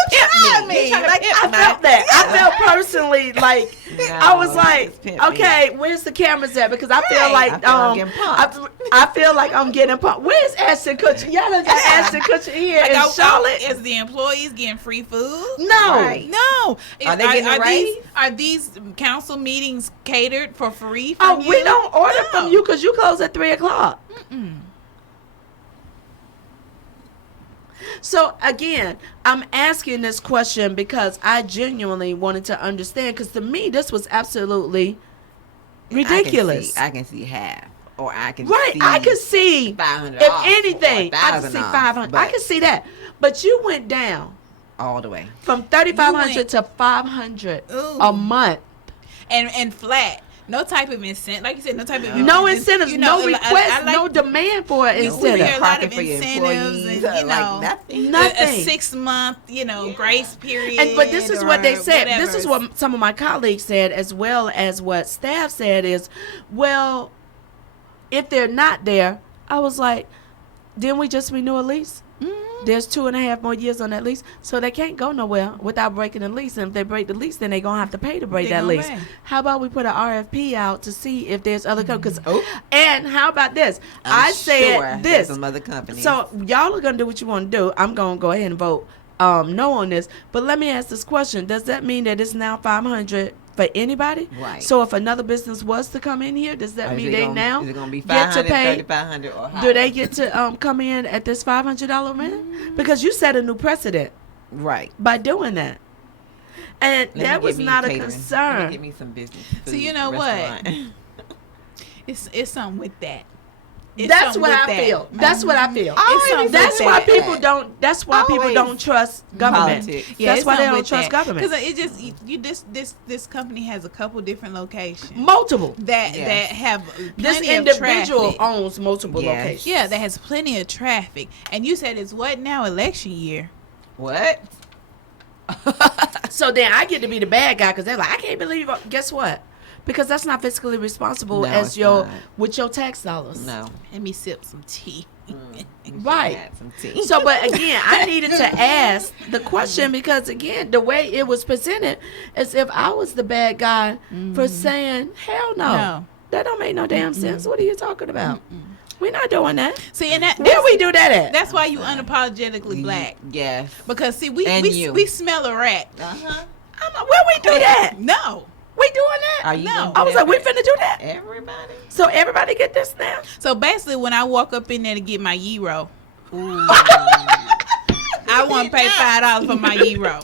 tried me. I felt that. I felt personally like I was like, okay, where's the cameras at? Because I feel like I'm getting pumped. I feel like I'm getting pumped. Where's Ashton Kutcher? Y'all done got Ashton Kutcher here in Charlotte. Is the employees getting free food? No. Right. No. Are they getting a raise? Are these council meetings catered for free? Oh, from we you? don't order No. from you because you close at 3:00. So again, I'm asking this question because I genuinely wanted to understand. Because to me, this was absolutely ridiculous. I can see half, or I can Right, see I could see $500 if off, anything, or I could see 1,000 off, 500. I but could see that, but you went down all the way. from 3,500 went- to 500 Ooh. a month. And flat. No type of incentive. Like you said, no type of No incentives, no request, I like- no demand for an We hear incentive. a lot Parking of for your incentives employees, and, like nothing. Nothing. a 6-month, grace period. And but this is what they or said. whatever. This is what some of my colleagues said, as well as what staff said is, well, if they're not there, I was like, didn't we just renew a lease? There's 2.5 more years on that lease, so they can't go nowhere without breaking the lease. And if they break the lease, then they're gonna have to pay to break They that gonna lease. pay. How about we put an RFP out to see if there's other companies? Oh. And how about this? I'm I said sure this. there's some other companies. So y'all are gonna do what you want to do. I'm gonna go ahead and vote no on this. But let me ask this question: does that mean that it's now 500 for anybody? Right. So if another business was to come in here, does that mean they now is it gonna be get to 500, pay? 3,500, or higher? Do they get to come in at this $500 rent? Because you set a new precedent Right. by doing that, and Let me that get was me not a catering. Let me concern. Give me some business. So food, you know what? restaurant. It's something with that. It's That's something what with I that. feel. That's what I feel. It's something That's with why that. people don't. That's why people Always don't trust government. Politics. Yeah, That's it's why they something don't with trust that. government. Because it just this company has a couple different locations Multiple. that Yes. have This plenty of individual traffic. owns multiple Yes. locations. Yeah, that has plenty of traffic. And you said it's what now? Election year. What? So then I get to be the bad guy because they're like, I can't believe. Guess what? Because that's not fiscally responsible No, as it's your not. with your tax dollars. No. Let me sip some tea. Right. Add some tea. So, but again, I needed to ask the question because again, the way it was presented, as if I was the bad guy for saying, "Hell no, No. that don't make no damn sense." What are you talking about? We're not doing that. See, and Where we do that at? that's why you unapologetically black. Yes. Because see, we And you. we smell a rat. Uh-huh. Where we do that? No. We doing that? Are you No. gonna I was do like, we that finna do that. for everybody? So everybody get this now. So basically, when I walk up in there to get my gyro, I want to pay $5 for my gyro.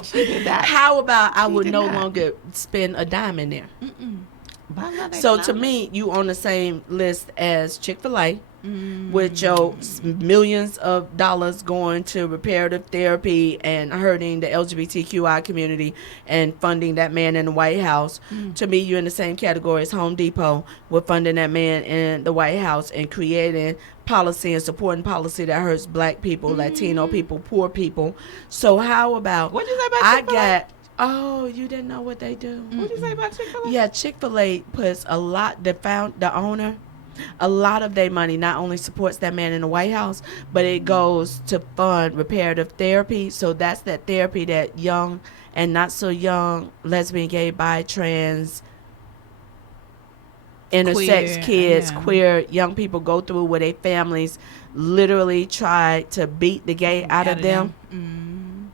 How about I would did no not. longer spend a dime in there? Why not? So to me, you on the same list as Chick-fil-A, with your millions of dollars going to reparative therapy and hurting the LGBTQI community and funding that man in the White House. To me, you're in the same category as Home Depot with funding that man in the White House and creating policy and supporting policy that hurts black people, Latino people, poor people. So how about What'd you say about I Chick-fil-A? got Oh, you didn't know what they do? What you say about Chick-fil-A? Yeah, Chick-fil-A puts a lot, the owner, a lot of their money not only supports that man in the White House, but it goes to fund reparative therapy. So that's that therapy that young and not so young lesbian, gay, bi, trans, intersex kids, queer young people go through, where their families literally try to beat the gay out of them.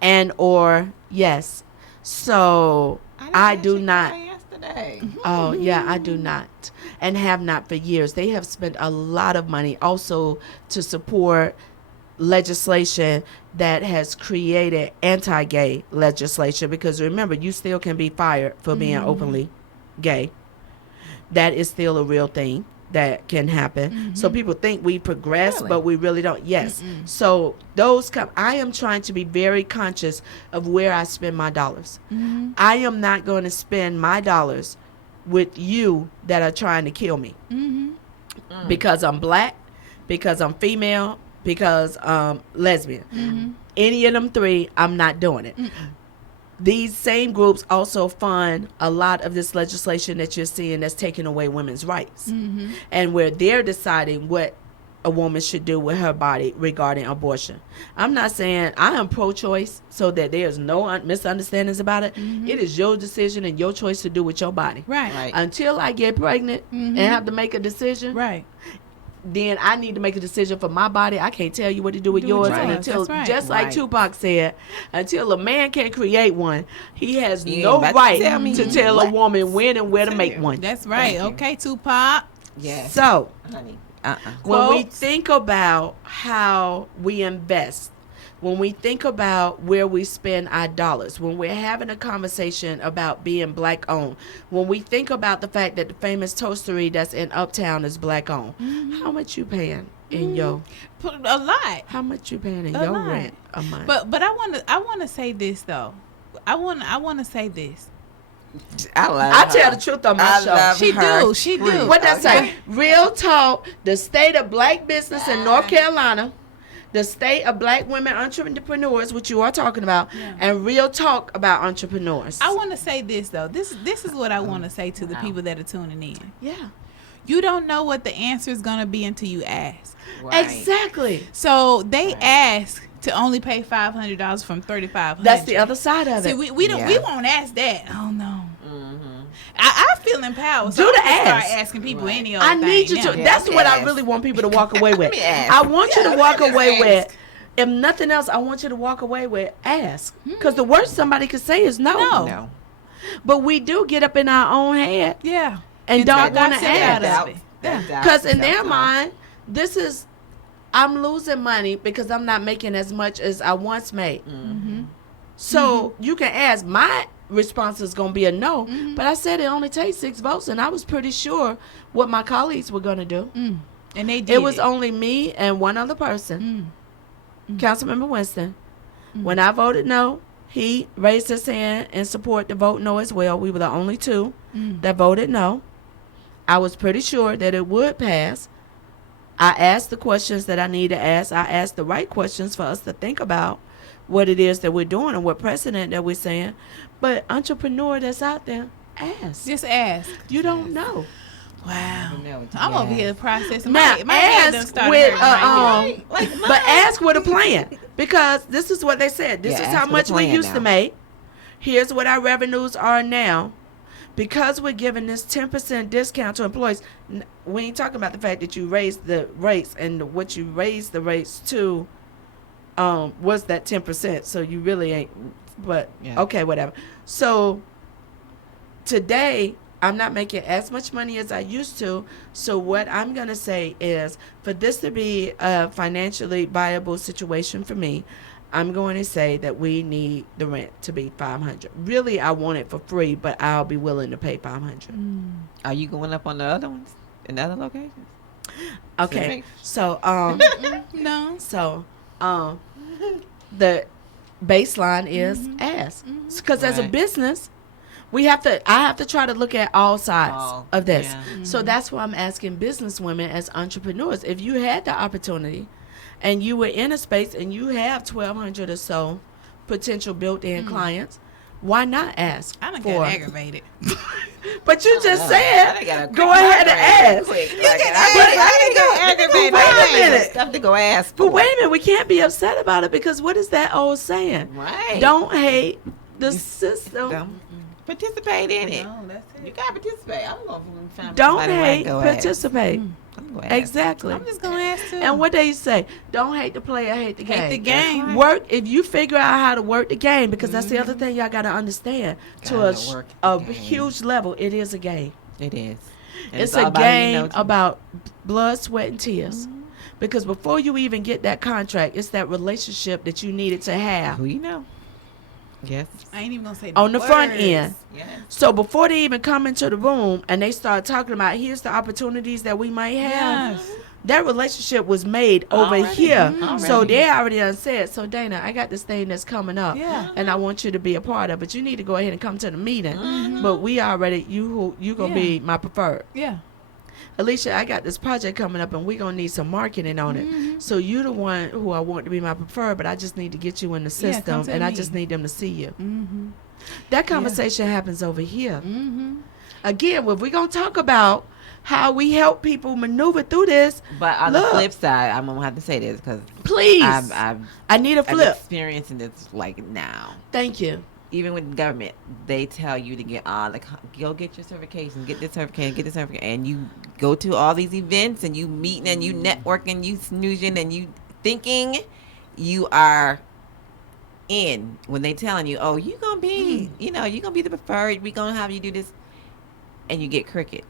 And or yes. So I do not. Yesterday. Oh yeah, I do not, and have not for years. They have spent a lot of money also to support legislation that has created anti-gay legislation, because remember, you still can be fired for being openly gay. That is still a real thing that can happen. So people think we progress, Really? but we really don't. Yes. So those come. I am trying to be very conscious of where I spend my dollars. I am not going to spend my dollars with you that are trying to kill me because I'm black, because I'm female, because I'm lesbian. Any of them three, I'm not doing it. These same groups also fund a lot of this legislation that you're seeing that's taking away women's rights, and where they're deciding what a woman should do with her body regarding abortion. I'm not saying I am pro-choice, so that there's no misunderstandings about it. It is your decision and your choice to do with your body. Right. Until I get pregnant and have to make a decision, Right. then I need to make a decision for my body. I can't tell you what to do with yours. And until, just like Tupac said, until a man can create one, he has no right to tell a woman when and where to make one. That's right. Okay, Tupac. Yes. So, honey. when we think about how we invest, when we think about where we spend our dollars, when we're having a conversation about being black owned, when we think about the fact that the famous toastery that's in Uptown is black owned, how much you paying in your A lot. How much you paying in A your lot. rent a month? But I want to say this though. I want to say this. I tell the truth on my show. She do. What that say? Real talk. The state of black business in North Carolina, the state of black women entrepreneurs, which you are talking about, and real talk about entrepreneurs. I want to say this though. This is what I want to say to the people that are tuning in. Yeah. You don't know what the answer is going to be until you ask. Right. Exactly. So they ask to only pay $500 from $3,500. That's the other side of it. See, we don't we won't ask that. Oh no. I feel empowered. So Do the I'm gonna ask. start asking people any old I need you thing to. now. That's what I ask. really want people to walk away with. Let me ask. I want you to walk let me away ask. with. If nothing else, I want you to walk away with ask. Because the worst somebody could say is no. No. But we do get up in our own head Yeah. and don't talk want to ourselves out ask. of it. Because in their mind, this is, I'm losing money because I'm not making as much as I once made. So you can ask. My response is going to be a no. But I said it only takes 6 votes, and I was pretty sure what my colleagues were going to do. And they did. It was only me and one other person, Councilmember Winston. When I voted no, he raised his hand in support to vote no as well. We were the only two that voted no. I was pretty sure that it would pass. I asked the questions that I need to ask. I asked the right questions for us to think about what it is that we're doing and what precedent that we're saying. But entrepreneur that's out there, ask. Just ask. You don't know. Wow. know what you I'm over ask. here processing. Now My head done ask started with hurting right here. but ask with a plan, because this is what they said. This Yeah, is ask how with a much we plan used to now. make. Here's what our revenues are now. Because we're giving this 10% discount to employees, we ain't talking about the fact that you raised the rates, and what you raised the rates to was that 10%. So you really ain't, but okay, whatever. So today, I'm not making as much money as I used to. So what I'm going to say is, for this to be a financially viable situation for me, I'm going to say that we need the rent to be $500. Really, I want it for free, but I'll be willing to pay $500. Are you going up on the other ones in other locations? Okay. So No. so the baseline is ask, because as a Right. business, I have to try to look at all sides of this. Yeah. So that's why I'm asking business women as entrepreneurs, if you had the opportunity and you were in a space and you have 1,200 or so potential built-in clients, why not ask I done for? got aggravated. But you just I said, gotta go ahead and ask. Quick. You Like, get I aggravated. Wait a minute. Stuff to go ask But for. wait a minute, we can't be upset about it because what is that old saying? Right. Don't hate the system. Don't participate in it. No, that's You it. gotta participate. I'm gonna find Don't somebody where I hate, go ask. participate. I'm gonna ask. Exactly. I'm just gonna ask too. And what they say, don't hate the player, hate the game. Hate the game. Work, if you figure out how to work the game, because that's the other thing y'all got to understand. To Gotta work the a game. huge level, it is a game. It is. And It's all a about who you game know, too. about blood, sweat, and tears. Because before you even get that contract, it's that relationship that you needed to have who you know. Yes. I ain't even gonna say on the front words. end. Yes. So before they even come into the room and they start talking about here's the opportunities that we might have, Yes. that relationship was made over Already. here. Mhm. So Already. they already done said, so Dana, I got this thing that's coming up. Yeah. And I want you to be a part of it. You need to go ahead and come to the meeting. But we already, you gonna be my preferred. Yeah. Elyshia, I got this project coming up and we gonna need some marketing on it. So you the one who I want to be my preferred, but I just need to get you in the Yeah, come system to and the I just meeting. need them to see you. Mm-hmm. That conversation happens over here. Mm-hmm. Again, if we're going to talk about how we help people maneuver through this, But on Look. the flip side, I'm gonna have to say this because please, I've I need a I'm flip. experiencing this like now. Thank you. Even with the government, they tell you to get all the go get your certification, get this certification, get this certification, and you go to all these events and you meeting and you networking, you snoozing and you thinking you are in when they telling you, oh, you gonna be, you gonna be the preferred. We gonna have you do this, and you get crickets.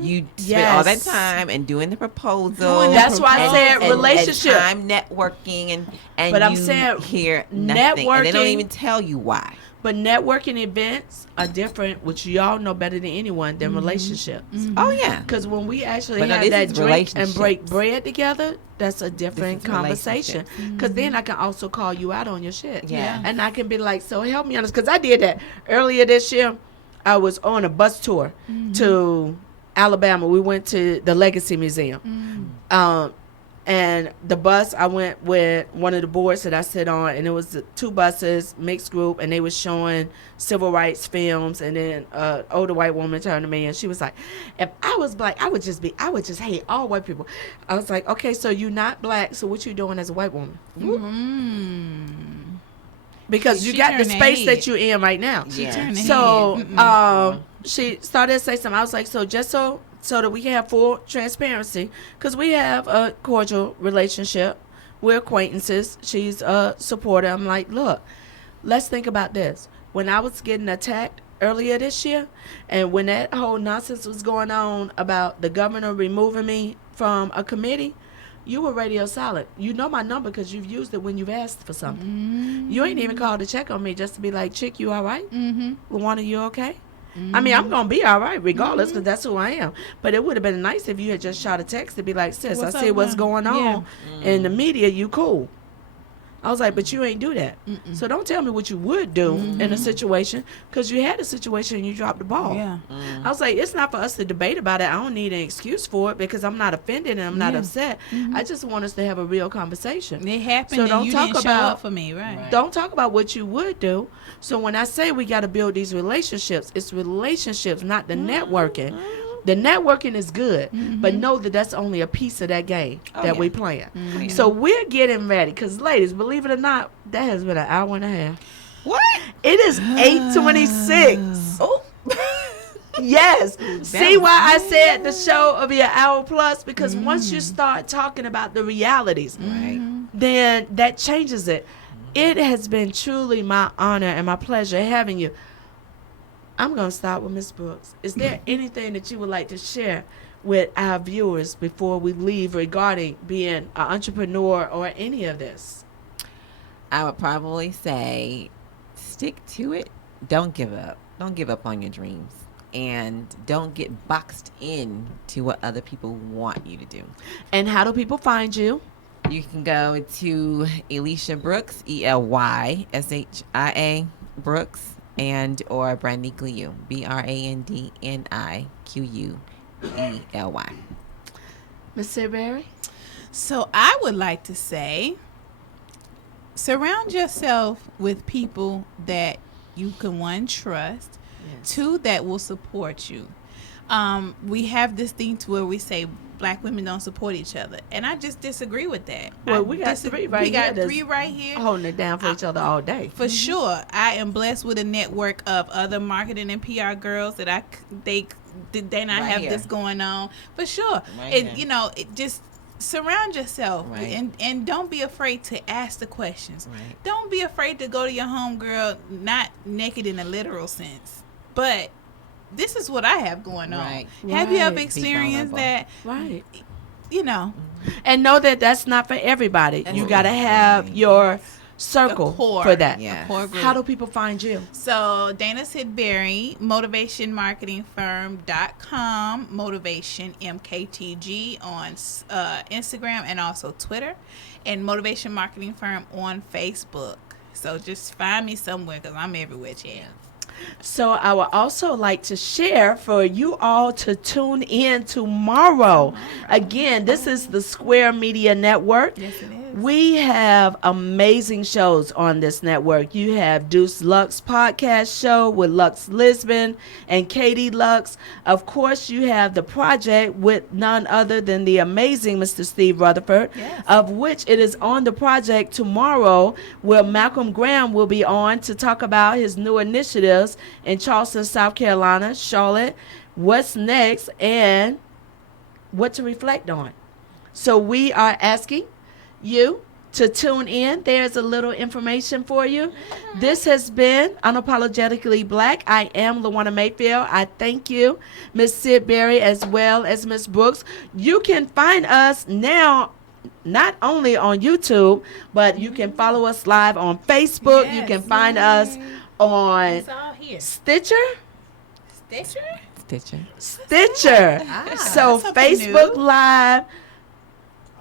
You spend all that Yes. time and doing the proposal. Doing the That's why I proposal. said relationship. And time networking and But I'm you saying hear nothing, and they don't networking- even tell you why. But networking events are different, which y'all know better than anyone, than relationships. Oh yeah. Because when we actually But no, have this that is drink and break relationships. bread together, that's a different This is conversation. Because then I can also call you out on your shit. Yeah. And I can be like, so help me on this. Because I did that earlier this year. I was on a bus tour to Alabama. We went to the Legacy Museum. And the bus, I went with one of the boards that I sit on, and it was the two buses, mixed group, and they was showing civil rights films. And then an older white woman turned to me, and she was like, if I was black, I would just hate all white people. I was like, okay, so you're not black, so what you doing as a white woman? Because you She got the turned her space head. that you're in right now. She Yeah. turned her So head. she started to say something. I was like, so just so that we can have full transparency, because we have a cordial relationship. We're acquaintances. She's a supporter. I'm like, look, let's think about this. When I was getting attacked earlier this year, and when that whole nonsense was going on about the governor removing me from a committee, you were radio silent. You know my number because you've used it when you've asked for something. You ain't even called to check on me just to be like, chick, you all right? Lawana, you okay? I mean, I'm going to be all right regardless because that's who I am. But it would have been nice if you had just shot a text to be like, sis, What's I see up, what's man? going on. Yeah. In the media, you cool. I was like, but you ain't do that. So don't tell me what you would do in a situation because you had a situation and you dropped the ball. Yeah. I was like, it's not for us to debate about it. I don't need an excuse for it because I'm not offended and I'm not Yeah. upset. I just want us to have a real conversation. It happened So and don't you talk didn't show about- up for me, right? Don't talk about what you would do. So when I say we got to build these relationships, it's relationships, not the networking. The networking is good, but know that that's only a piece of that game that we playing. So we're getting ready because, ladies, believe it or not, that has been an hour and a half. What? It is 8:26. Oh. Yes. See was why I said the show will be an hour plus? Because once you start talking about the realities, Right. then that changes it. It has been truly my honor and my pleasure having you. I'm going to start with Miss Brooks. Is there anything that you would like to share with our viewers before we leave regarding being an entrepreneur or any of this? I would probably say stick to it. Don't give up. Don't give up on your dreams. And don't get boxed in to what other people want you to do. And how do people find you? You can go to Elyshia Brooks, ELYSHIA Brooks, and or Brandniquely, BRANDNIQUELY. Miss Sidberry? So I would like to say, surround yourself with people that you can, one, trust, Yes. two, that will support you. We have this thing to where we say black women don't support each other, and I just disagree with that. Well, we got three right We got here that's three right here. holding it down for each other all day. For sure, I am blessed with a network of other marketing and PR girls that they not Right have here. this going on. For sure, Right and here. you know, it just surround yourself Right. and don't be afraid to ask the questions. Right. Don't be afraid to go to your homegirl, not naked in a literal sense, but this is what I have going on. Right. Have you ever Right. Be experienced vulnerable. that? Right. You know, And know that that's not for everybody. That's You right. got to have your circle a core for that. Yeah. a core group. How do people find you? So Dana Sidberry, motivationmarketingfirm.com, Motivation MKTG on Instagram and also Twitter, and Motivation Marketing Firm on Facebook. So just find me somewhere because I'm everywhere, Chad. So I would also like to share for you all to tune in tomorrow. Again, this is the Square Media Network. Yes, it is. We have amazing shows on this network. You have Deuce Lux podcast show with Lux Lisbon and Katie Lux. Of course, you have The Project with none other than the amazing Mr. Steve Rutherford, Yes. of which it is on The Project tomorrow, where Malcolm Graham will be on to talk about his new initiatives in Charleston, South Carolina, Charlotte, what's next, and what to reflect on. So we are asking you to tune in. There's a little information for you. This has been Unapologetically Black. I am Lawana Mayfield. I thank you, Miss Sidberry, as well as Miss Brooks. You can find us now not only on YouTube, but you can follow us live on Facebook. You Yes. can find us on It's all here. Stitcher. Stitcher? Stitcher. So that's something Facebook new. Live,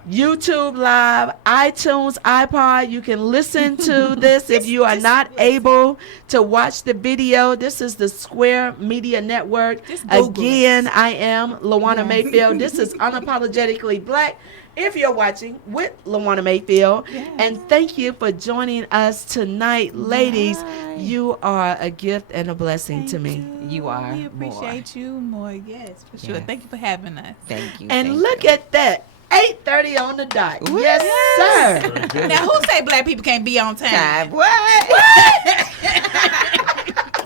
YouTube Live, iTunes, iPod. You can listen to this if you are not able to watch the video. This is the Square Media Network. Just Google Again, I am Lawana Mayfield. This is Unapologetically Black. If you're watching with Lawana Mayfield, and thank you for joining us tonight, ladies. Bye. You are a gift and a blessing to me. You are We appreciate you more. Yes, for sure. Yes. Thank you for having us. Thank you. And thank look you. at that, 8:30 on the dot. Woo! Yes, sir. Very good. Now, who say black people can't be on time? Time. What?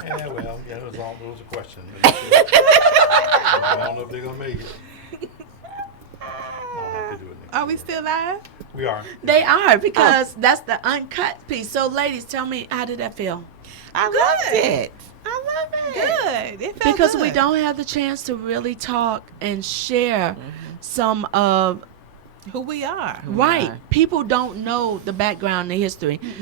Yeah, well, yeah, it was a question. I don't know if they're gonna make it. I'll have to do it next Are we year. still live? We are. They are, because that's the uncut piece. So, ladies, tell me, how did that feel? I loved it. I love it. Good. It felt Because good. we don't have the chance to really talk and share some of Who we are. Who we right. are. People don't know the background, the history.